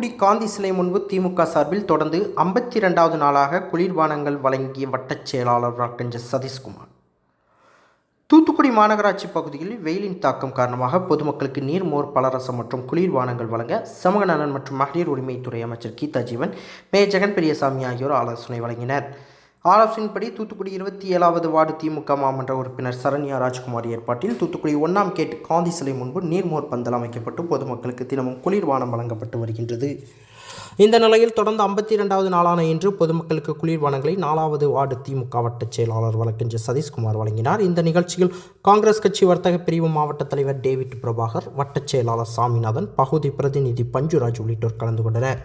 தூத்துக்குடி காந்தி சிலை முன்பு திமுக சார்பில் தொடர்ந்து 52வது நாளாக குளிர்பானங்கள் வழங்கிய வட்டச் செயலாளர் டாக்டர் சதீஷ்குமார். தூத்துக்குடி மாநகராட்சி பகுதியில் வெயிலின் தாக்கம் காரணமாக பொதுமக்களுக்கு நீர், மோர், பலரசம் மற்றும் குளிர்பானங்கள் வழங்க சமூக நலன் மற்றும் மகளிர் உரிமைத்துறை அமைச்சர் கீதா ஜீவன், மேயர் ஜெகன் பெரியசாமி ஆகியோர் ஆலோசனை வழங்கினர். ஆலோசனைப்படி தூத்துக்குடி 27வது வார்டு திமுக மாமன்ற உறுப்பினர் சரண்யா ராஜ்குமார் ஏற்பாட்டில் தூத்துக்குடி 1ஆம் கேட் காந்தி சிலை முன்பு நீர்மோர் பந்தல் அமைக்கப்பட்டு பொதுமக்களுக்கு தினமும் குளிர்பானம் வழங்கப்பட்டு வருகின்றது. இந்த நிலையில் தொடர்ந்து 52வது நாளான இன்று பொதுமக்களுக்கு குளிர்பானங்களை 4வது வார்டு திமுக வட்டச் செயலாளர் வழக்கறிஞர் சதீஷ்குமார் வழங்கினார். இந்த நிகழ்ச்சியில் காங்கிரஸ் கட்சி வர்த்தக பிரிவு மாவட்ட தலைவர் டேவிட் பிரபாகர், வட்டச் செயலாளர் சாமிநாதன், பகுதி பிரதிநிதி பஞ்சுராஜ் உள்ளிட்டோர் கலந்து கொண்டனர்.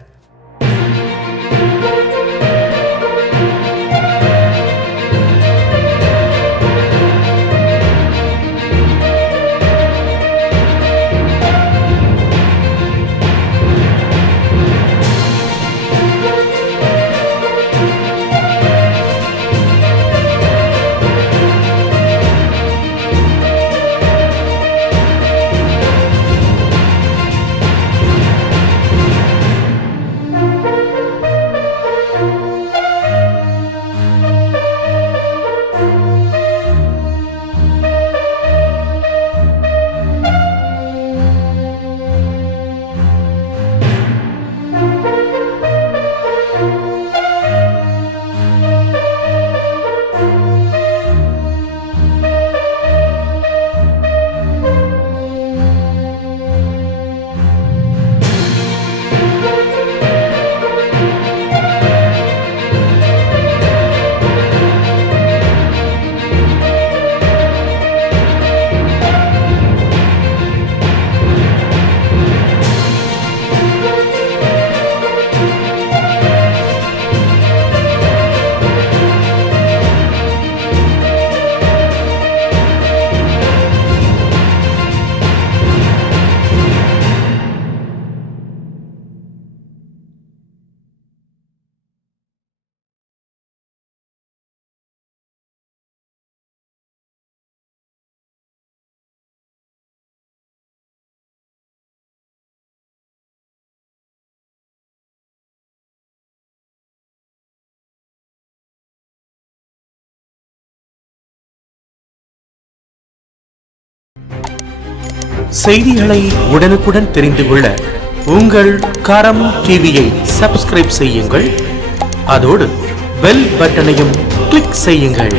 செய்திகளை உடனுக்குடன் தெரிந்து கொள்ள உங்கள் கரம் டிவியை சப்ஸ்கிரைப் செய்யுங்கள். அதோடு பெல் பட்டனையும் கிளிக் செய்யுங்கள்.